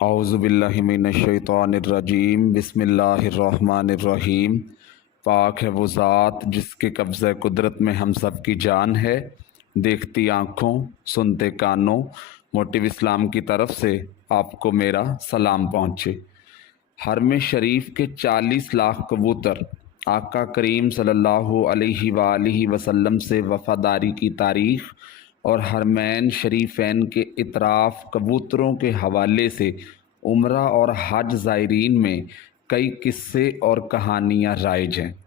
औज़ु बिल्लाहि मिनश्शैतानिर्रजीम बिस्मिल्लाहिर्रहमानिर्रहीम। पाक है वो ज़ात जिसके कब्ज़े कुदरत में हम सब की जान है। देखती आँखों सुनते कानों मोटिव इस्लाम की तरफ से आपको मेरा सलाम पहुँचे। हरम शरीफ के 40 लाख कबूतर आका करीम सल्लल्लाहु अलैहि वसल्लम से वफ़ादारी की तारीख़ और हरमैन शरीफैन के इतराफ़ कबूतरों के हवाले से उम्रा और हज ज़ायरीन में कई किस्से और कहानियाँ राइज हैं।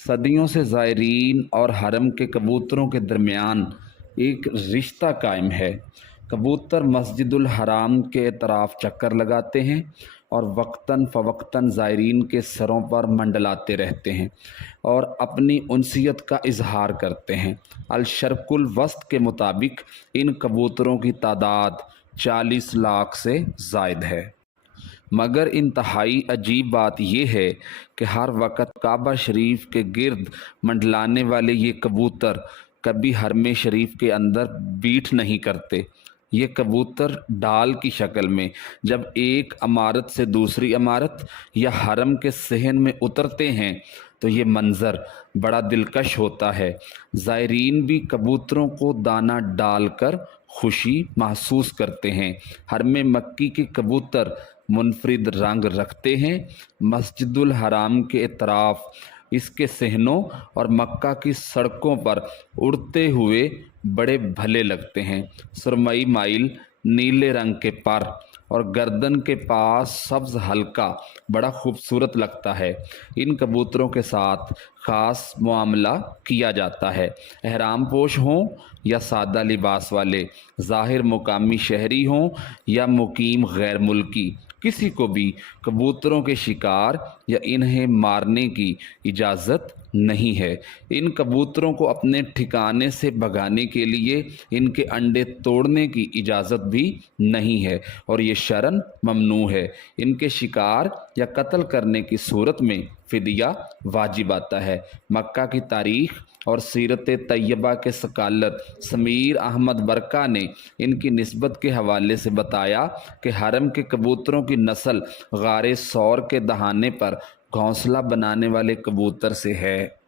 सदियों से ज़ायरीन और हरम के कबूतरों के दरमियान एक रिश्ता कायम है। कबूतर मस्जिदुल हराम के इतराफ़ चक्कर लगाते हैं और वक्तन फ़वक्तन ज़ायरीन के सरों पर मंडलाते रहते हैं और अपनी उनसियत का इजहार करते हैं। अल शर्कुल वस्त के मुताबिक इन कबूतरों की तादाद 40 लाख से ज़ायद है। मगर इंतहाई अजीब बात यह है कि हर वक्त काबा शरीफ के गिर्द मंडलाने वाले ये कबूतर कभी हरम शरीफ के अंदर बीट नहीं करते। ये कबूतर डाल की शक्ल में जब एक इमारत से दूसरी इमारत या हरम के सहन में उतरते हैं तो ये मंज़र बड़ा दिलकश होता है। ज़ायरीन भी कबूतरों को दाना डालकर खुशी महसूस करते हैं। हरम मक्की के कबूतर मुनफरिद रंग रखते हैं। मस्जिदुल हराम के इतराफ़ इसके सहनों और मक्का की सड़कों पर उड़ते हुए बड़े भले लगते हैं। सुरमई माइल, नीले रंग के पर और गर्दन के पास सब्ज़ हल्का बड़ा खूबसूरत लगता है। इन कबूतरों के साथ ख़ास मुआमला किया जाता है। एहराम पोश हों या सादा लिबास वाले, ज़ाहिर मुकामी शहरी हों या मुकीम गैर मुल्की, किसी को भी कबूतरों के शिकार या इन्हें मारने की इजाज़त नहीं है। इन कबूतरों को अपने ठिकाने से भगाने के लिए इनके अंडे तोड़ने की इजाज़त भी नहीं है और ये शरन ममनू है। इनके शिकार या कत्ल करने की सूरत में फ़िदिया वाजिब आता है। मक्का की तारीख़ और सीरत तैयबा के स्कॉलर समीर अहमद बरका ने इनकी निस्बत के हवाले से बताया कि हरम के कबूतरों की नस्ल गारे सौर के दहाने पर घोंसला बनाने वाले कबूतर से है।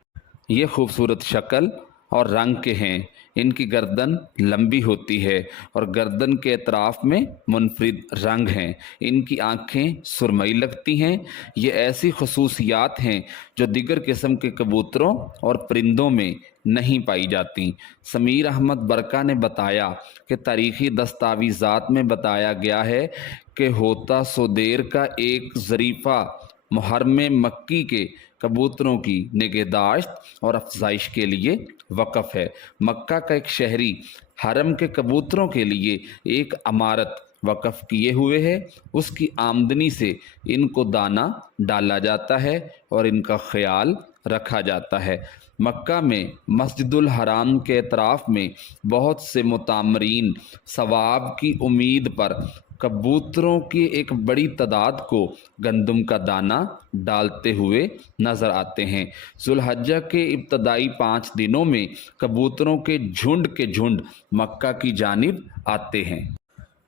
ये खूबसूरत शक्ल और रंग के हैं। इनकी गर्दन लंबी होती है और गर्दन के अतराफ़ में मुनफरिद रंग हैं। इनकी आँखें सुरमई लगती हैं। ये ऐसी खसूसियात हैं जो दिगर किस्म के कबूतरों और परिंदों में नहीं पाई जाती। समीर अहमद बरका ने बताया कि तारीख़ी दस्तावेज़ात में बताया गया है कि होता सोदेर का एक ज़रीफ़ा मुहर्रम मक्की के कबूतरों की निगहदाश्त और अफजाइश के लिए वक़फ़ है। मक्का का एक शहरी हरम के कबूतरों के लिए एक इमारत वक़फ़ किए हुए है। उसकी आमदनी से इनको दाना डाला जाता है और इनका ख्याल रखा जाता है। मक्का में मस्जिदुल हराम के अतराफ़ में बहुत से मुतामरीन सवाब की उम्मीद पर कबूतरों की एक बड़ी तादाद को गंदम का दाना डालते हुए नज़र आते हैं। ज़ुल्हज्जा के इब्तदाई 5 दिनों में कबूतरों के झुंड मक्का की जानिब आते हैं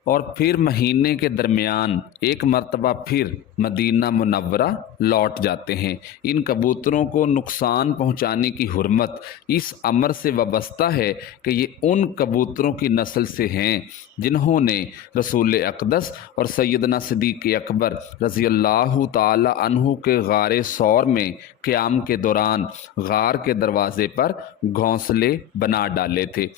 और फिर महीने के दरमियान एक मरतबा फिर मदीना मुनव्वरा लौट जाते हैं। इन कबूतरों को नुकसान पहुंचाने की हुर्मत इस अमर से वाबस्ता है कि ये उन कबूतरों की नस्ल से हैं जिन्होंने रसूल अक़दस और सैयदना सिद्दीक़ अकबर रज़ी अल्लाह ताला अन्हु के गारे सौर में क़याम के दौरान गार के दरवाज़े पर घोंसले बना डाले थे।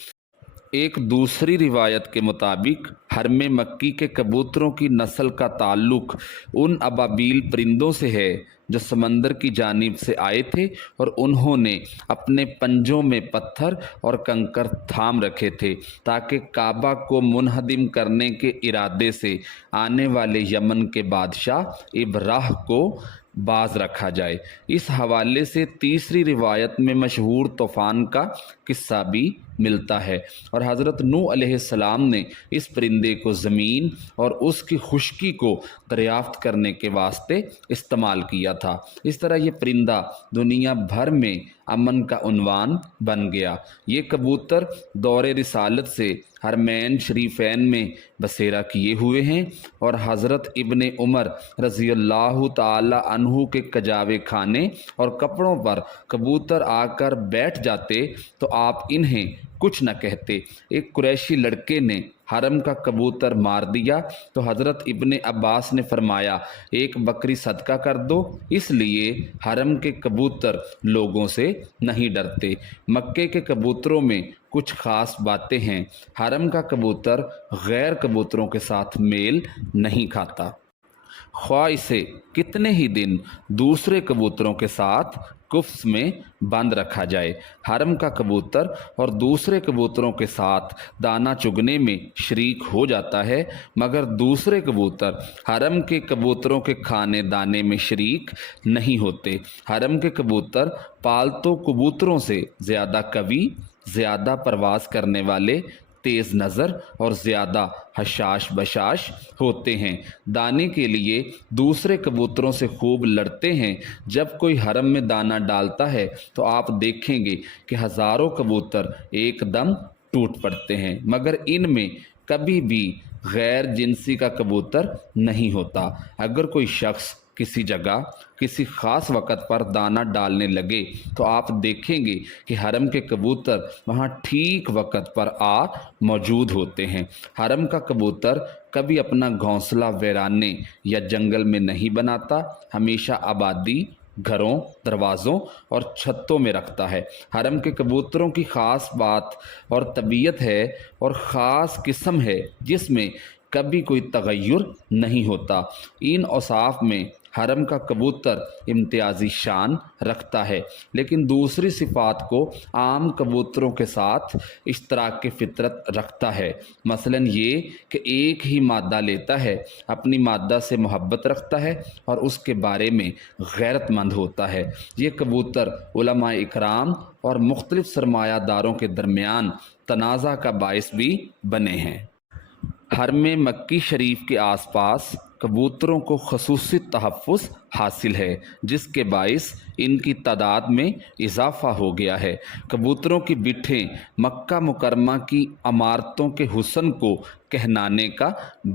एक दूसरी रिवायत के मुताबिक हरम मक्की के कबूतरों की नस्ल का ताल्लुक़ उन अबाबील परिंदों से है जो समंदर की जानिब से आए थे और उन्होंने अपने पंजों में पत्थर और कंकर थाम रखे थे ताकि काबा को मुनहदिम करने के इरादे से आने वाले यमन के बादशाह इब्राह को बाज रखा जाए। इस हवाले से तीसरी रिवायत में मशहूर तूफ़ान का किस्सा भी ملتا ہے، اور حضرت نوح علیہ السلام نے اس پرندے کو زمین اور اس کی خشکی کو دریافت کرنے کے واسطے استعمال کیا تھا۔ اس طرح یہ پرندہ دنیا بھر میں امن کا عنوان بن گیا۔ یہ کبوتر دور رسالت سے حرمین شریفین میں بسیرا کیے ہوئے ہیں، اور حضرت ابن عمر رضی اللہ تعالی عنہ کے کجاوے کھانے اور کپڑوں پر کبوتر آ کر بیٹھ جاتے تو آپ انہیں کچھ نہ کہتے۔ ایک قریشی لڑکے نے حرم کا کبوتر مار دیا تو حضرت ابن عباس نے فرمایا ایک بکری صدقہ کر دو، اس لیے حرم کے کبوتر لوگوں سے نہیں ڈرتے۔ مکے کے کبوتروں میں کچھ خاص باتیں ہیں۔ حرم کا کبوتر غیر کبوتروں کے ساتھ میل نہیں کھاتا، خواہ اسے کتنے ہی دن دوسرے کبوتروں کے ساتھ کفس میں بند رکھا جائے۔ حرم کا کبوتر اور دوسرے کبوتروں کے ساتھ دانہ چگنے میں شریک ہو جاتا ہے، مگر دوسرے کبوتر حرم کے کبوتروں کے کھانے دانے میں شریک نہیں ہوتے۔ حرم کے کبوتر پالتو کبوتروں سے زیادہ قوی، زیادہ پرواز کرنے والے، تیز نظر اور زیادہ حشاش بشاش ہوتے ہیں۔ دانے کے لیے دوسرے کبوتروں سے خوب لڑتے ہیں۔ جب کوئی حرم میں دانہ ڈالتا ہے تو آپ دیکھیں گے کہ ہزاروں کبوتر ایک دم ٹوٹ پڑتے ہیں، مگر ان میں کبھی بھی غیر جنسی کا کبوتر نہیں ہوتا۔ اگر کوئی شخص کسی جگہ کسی خاص وقت پر دانہ ڈالنے لگے تو آپ دیکھیں گے کہ حرم کے کبوتر وہاں ٹھیک وقت پر آ موجود ہوتے ہیں۔ حرم کا کبوتر کبھی اپنا گھونسلہ ویرانے یا جنگل میں نہیں بناتا، ہمیشہ آبادی، گھروں، دروازوں اور چھتوں میں رکھتا ہے۔ حرم کے کبوتروں کی خاص بات اور طبیعت ہے اور خاص قسم ہے جس میں کبھی کوئی تغیر نہیں ہوتا۔ ان اوصاف میں حرم کا کبوتر امتیازی شان رکھتا ہے، لیکن دوسری صفات کو عام کبوتروں کے ساتھ اشتراک کی فطرت رکھتا ہے۔ مثلاً یہ کہ ایک ہی مادہ لیتا ہے، اپنی مادہ سے محبت رکھتا ہے اور اس کے بارے میں غیرت مند ہوتا ہے۔ یہ کبوتر علماء اکرام اور مختلف سرمایہ داروں کے درمیان تنازع کا باعث بھی بنے ہیں۔ حرم مکی شریف کے آس پاس کبوتروں کو خصوصی تحفظ حاصل ہے، جس کے باعث ان کی تعداد میں اضافہ ہو گیا ہے۔ کبوتروں کی بٹھیں مکہ مکرمہ کی عمارتوں کے حسن کو کہنانے کا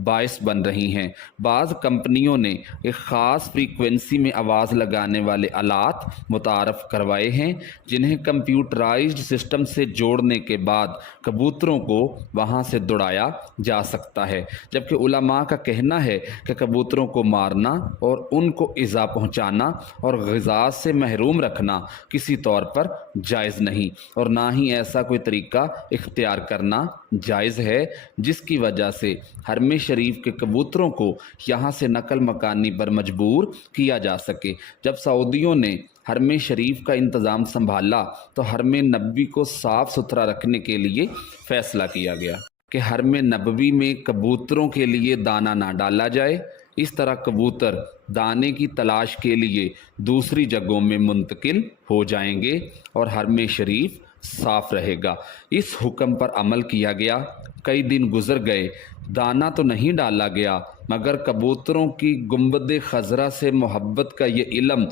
باعث بن رہی ہیں۔ بعض کمپنیوں نے ایک خاص فریکوینسی میں آواز لگانے والے آلات متعارف کروائے ہیں، جنہیں کمپیوٹرائزڈ سسٹم سے جوڑنے کے بعد کبوتروں کو وہاں سے دوڑایا جا سکتا ہے، جبکہ علماء کا کہنا ہے کہ کبوتروں کو مارنا اور ان کو ایذا پہنچانا اور غذا سے محروم رکھنا کسی طور پر جائز نہیں، اور نہ ہی ایسا کوئی طریقہ اختیار کرنا جائز ہے جس کی وجہ سے حرم شریف کے کبوتروں کو یہاں سے نقل مکانی پر مجبور کیا جا سکے۔ جب سعودیوں نے حرم شریف کا انتظام سنبھالا تو حرم نبوی کو صاف ستھرا رکھنے کے لیے فیصلہ کیا گیا کہ حرم نبوی میں کبوتروں کے لیے دانہ نہ ڈالا جائے۔ اس طرح کبوتر دانے کی تلاش کے لیے دوسری جگہوں میں منتقل ہو جائیں گے اور حرم شریف صاف رہے گا۔ اس حکم پر عمل کیا گیا۔ کئی دن گزر گئے، دانہ تو نہیں ڈالا گیا، مگر کبوتروں کی گنبد خضرا سے محبت کا یہ علم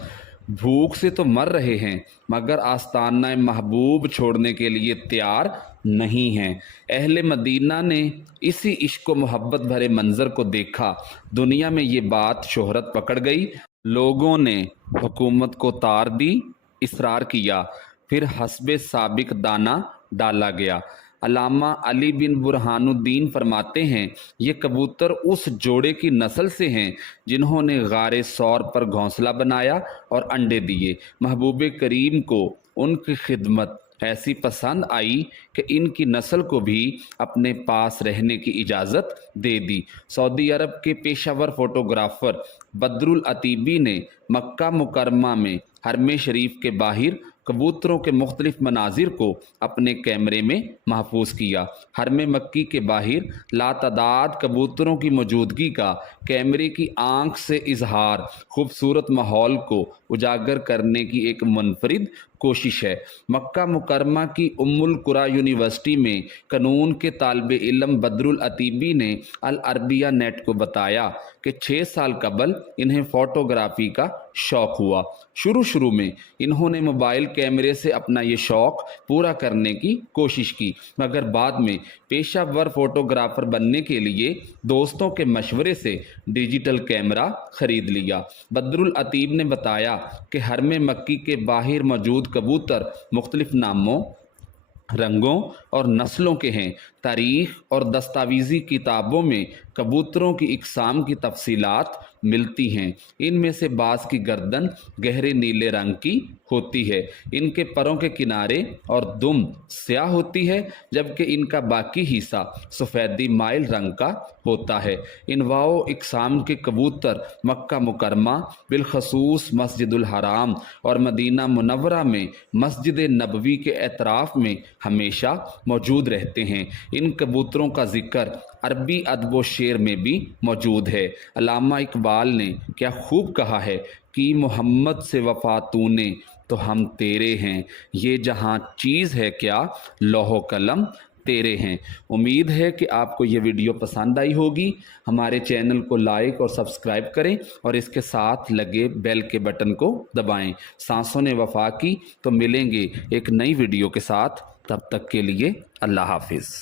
بھوک سے تو مر رہے ہیں مگر آستانہ محبوب چھوڑنے کے لیے تیار نہیں ہیں۔ اہل مدینہ نے اسی عشق و محبت بھرے منظر کو دیکھا، دنیا میں یہ بات شہرت پکڑ گئی، لوگوں نے حکومت کو تار دی، اصرار کیا، پھر حسب سابق دانہ ڈالا گیا۔ علامہ علی بن برہان الدین فرماتے ہیں یہ کبوتر اس جوڑے کی نسل سے ہیں جنہوں نے غار ثور پر گھونسلہ بنایا اور انڈے دیے۔ محبوب کریم کو ان کی خدمت ایسی پسند آئی کہ ان کی نسل کو بھی اپنے پاس رہنے کی اجازت دے دی۔ سعودی عرب کے پیشہ ور فوٹوگرافر بدر العتیبی نے مکہ مکرمہ میں حرم شریف کے باہر کبوتروں کے مختلف مناظر کو اپنے کیمرے میں محفوظ کیا۔ حرم مکی کے باہر لاتعداد کبوتروں کی موجودگی کا کیمرے کی آنکھ سے اظہار خوبصورت ماحول کو اجاگر کرنے کی ایک منفرد कोशिश है। मक्का मुकरमा की उम्मुल कुरा यूनिवर्सिटी में कानून के तालिब इल्म बदरुल अतीबी ने अल अरबिया नेट को बताया कि 6 साल कबल इन्हें फ़ोटोग्राफ़ी का शौक़ हुआ। शुरू में इन्होंने मोबाइल कैमरे से अपना ये शौक़ पूरा करने की कोशिश की, मगर बाद में पेशावर फ़ोटोग्राफ़र बनने के लिए दोस्तों के मशवरे से डिजिटल कैमरा ख़रीद लिया। बदरुल अतीब ने बताया कि हरम मक्की के बाहर मौजूद कबूतर मुख्तलिफ नामों, रंगों और नस्लों के हैं। तारीख़ और दस्तावेज़ी किताबों में कबूतरों की इक़साम की तफसीलात मिलती हैं। इनमें से बाज़ की गर्दन गहरे नीले रंग की होती है, इनके परों के किनारे और दुम स्याह होती है, जबकि इनका बाकी हिस्सा सफ़ेदी माइल रंग का होता है। इन वाओ इक़साम के कबूतर मक्का मुकरमा बिलखसूस मस्जिदुल हराम और मदीना मुनव्वरा में मस्जिद नबवी के एतराफ़ में हमेशा मौजूद रहते हैं। इन कबूतरों का ज़िक्र अरबी अदब व शेर में भी मौजूद है। अल्लामा इकबाल ने क्या खूब कहा है कि मोहम्मद से वफ़ा तूने तो हम तेरे हैं, ये जहाँ चीज़ है क्या लौहो कलम तेरे हैं। उम्मीद है कि आपको ये वीडियो पसंद आई होगी। हमारे चैनल को लाइक और सब्सक्राइब करें और इसके साथ लगे बेल के बटन को दबाएं। सांसों ने वफ़ा की। तो मिलेंगे एक नई वीडियो के साथ, तब तक के लिए अल्लाह हाफिज़।